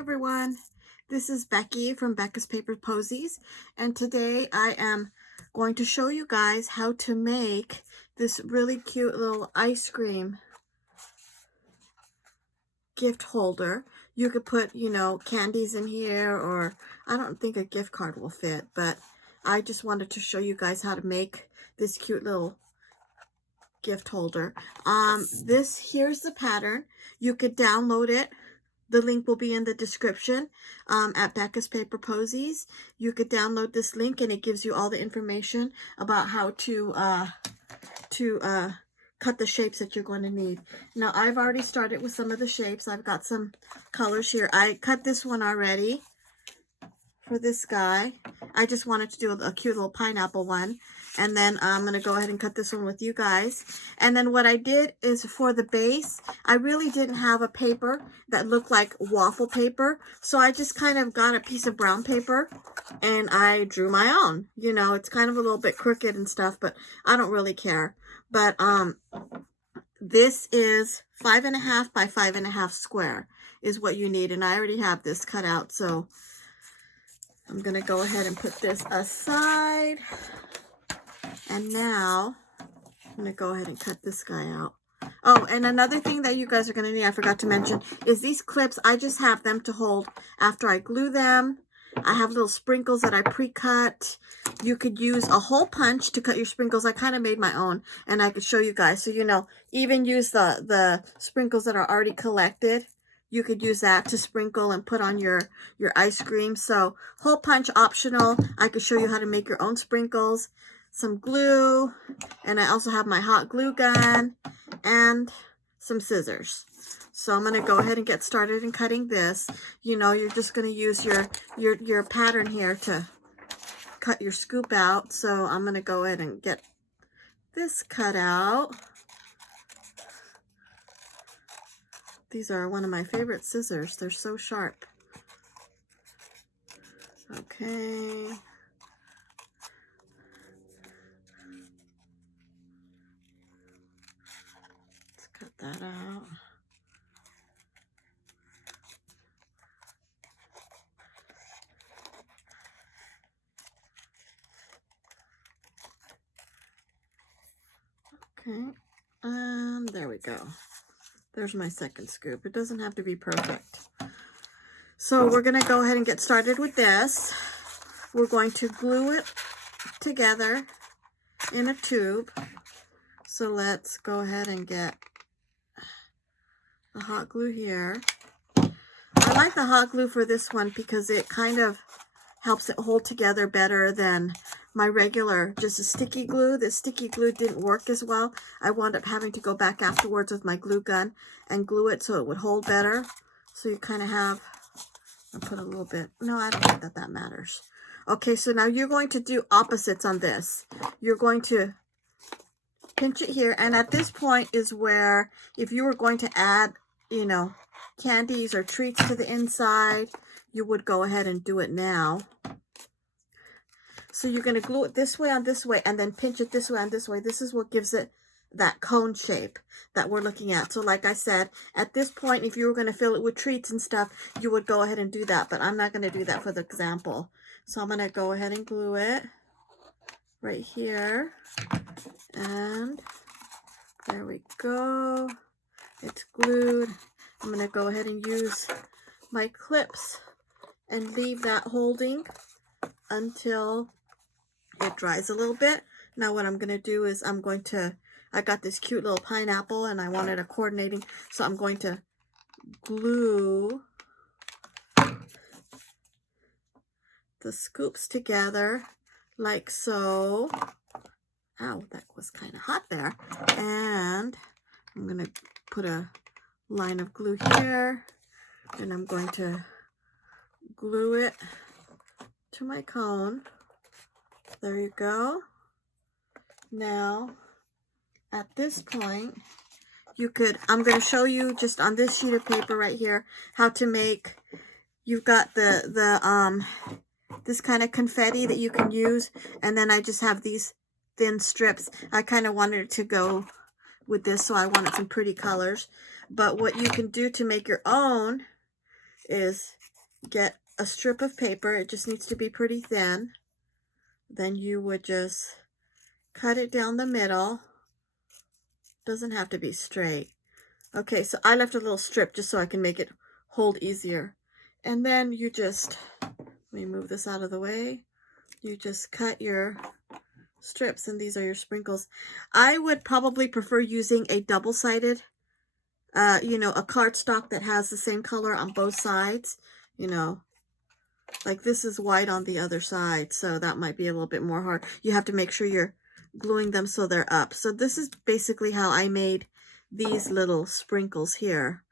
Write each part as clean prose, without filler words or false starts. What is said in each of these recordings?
everyone, this is Becky from Becca's Paper Posies, and today I am going to show you guys how to make this really cute little ice cream gift holder. You could put, candies in here, or I don't think a gift card will fit, but I just wanted to show you guys how to make this cute little gift holder. Here's the pattern. You could download it. The link will be in the description at Becca's Paper Posies. You could download this link and it gives you all the information about how to cut the shapes that you're going to need. Now, I've already started with some of the shapes. I've got some colors here. I cut this one already for this guy. I just wanted to do a cute little pineapple one. And then I'm going to go ahead and cut this one with you guys. And then what I did is for the base, I really didn't have a paper that looked like waffle paper. So I just kind of got a piece of brown paper and I drew my own. You know, it's kind of a little bit crooked and stuff, but I don't really care. But this is 5.5 by 5.5 square is what you need. And I already have this cut out. So I'm going to go ahead and put this aside. And now I'm going to go ahead and cut this guy out. Oh, and another thing that you guys are going to need, I forgot to mention, is these clips. I just have them to hold after I glue them. I have little sprinkles that I pre-cut. You could use a hole punch to cut your sprinkles. I kind of made my own, and I could show you guys. So, even use the sprinkles that are already collected. You could use that to sprinkle and put on your ice cream. So, hole punch optional. I could show you how to make your own sprinkles. Some glue, and I also have my hot glue gun and some scissors. So I'm going to go ahead and get started in cutting this. You're just going to use your pattern here to cut your scoop out. So I'm going to go ahead and get this cut out. These are one of my favorite scissors. They're so sharp. Okay. Cut that out. Okay, and there we go. There's my second scoop. It doesn't have to be perfect. So we're going to go ahead and get started with this. We're going to glue it together in a tube. So let's go ahead and get the hot glue here. I like the hot glue for this one because it kind of helps it hold together better than my regular, just a sticky glue. The sticky glue didn't work as well. I wound up having to go back afterwards with my glue gun and glue it so it would hold better. So you kind of have, I'll put a little bit, no, I don't think that matters. Okay, so now you're going to do opposites on this. You're going to pinch it here, and at this point is where if you were going to add, candies or treats to the inside, you would go ahead and do it now. So you're going to glue it this way on this way, and then pinch it this way on this way. This is what gives it that cone shape that we're looking at. So like I said, at this point, if you were going to fill it with treats and stuff, you would go ahead and do that, but I'm not going to do that for the example. So I'm going to go ahead and glue it right here. And there we go. It's glued. I'm going to go ahead and use my clips and leave that holding until it dries a little bit. Now what I'm going to do is I got this cute little pineapple and I wanted a coordinating, so I'm going to glue the scoops together like so. Ow, that was kind of hot there. And I'm going to put a line of glue here, and I'm going to glue it to my cone. There you go. Now, at this point, I'm going to show you just on this sheet of paper right here how to make, you've got this kind of confetti that you can use, and then I just have these thin strips. I kind of wanted it to go with this, so I wanted some pretty colors. But what you can do to make your own is get a strip of paper. It just needs to be pretty thin. Then you would just cut it down the middle. Doesn't have to be straight. Okay, so I left a little strip just so I can make it hold easier. And then you just, let me move this out of the way. You just cut your strips, and these are your sprinkles. I would probably prefer using a double-sided, you know, a cardstock that has the same color on both sides. You know, like this is white on the other side, so that might be a little bit more hard. You have to make sure you're gluing them so they're up. So this is basically how I made these little sprinkles here.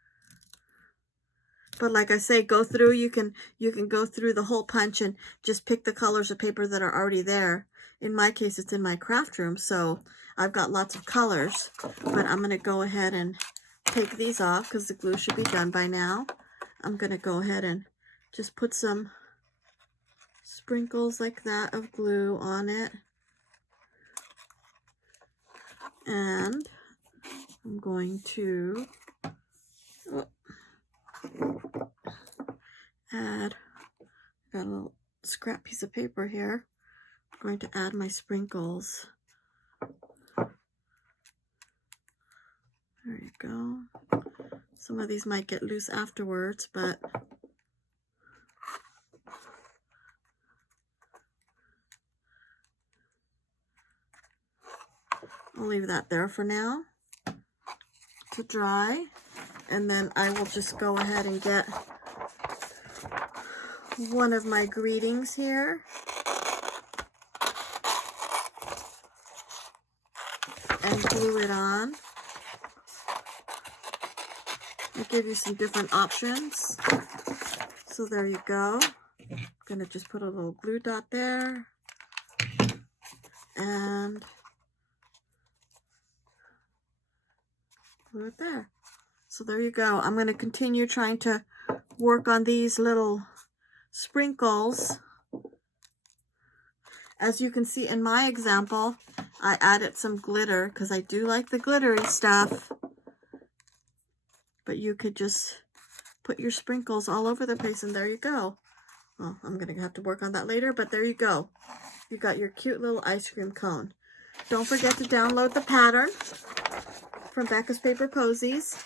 But like I say, go through, you can go through the whole punch and just pick the colors of paper that are already there. In my case, it's in my craft room, so I've got lots of colors. But I'm going to go ahead and take these off because the glue should be done by now. I'm going to go ahead and just put some sprinkles like that of glue on it. And I'm going to add, got a little scrap piece of paper here. I'm going to add my sprinkles. There you go. Some of these might get loose afterwards, but I'll leave that there for now to dry. And then I will just go ahead and get one of my greetings here. And glue it on. I'll give you some different options. So there you go. I'm going to just put a little glue dot there. And glue it there. So there you go. I'm going to continue trying to work on these little sprinkles. As you can see in my example, I added some glitter because I do like the glittery stuff. But you could just put your sprinkles all over the place, and there you go. Well, I'm going to have to work on that later, but there you go. You got your cute little ice cream cone. Don't forget to download the pattern from Becca's Paper Posies.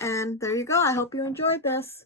And there you go. I hope you enjoyed this.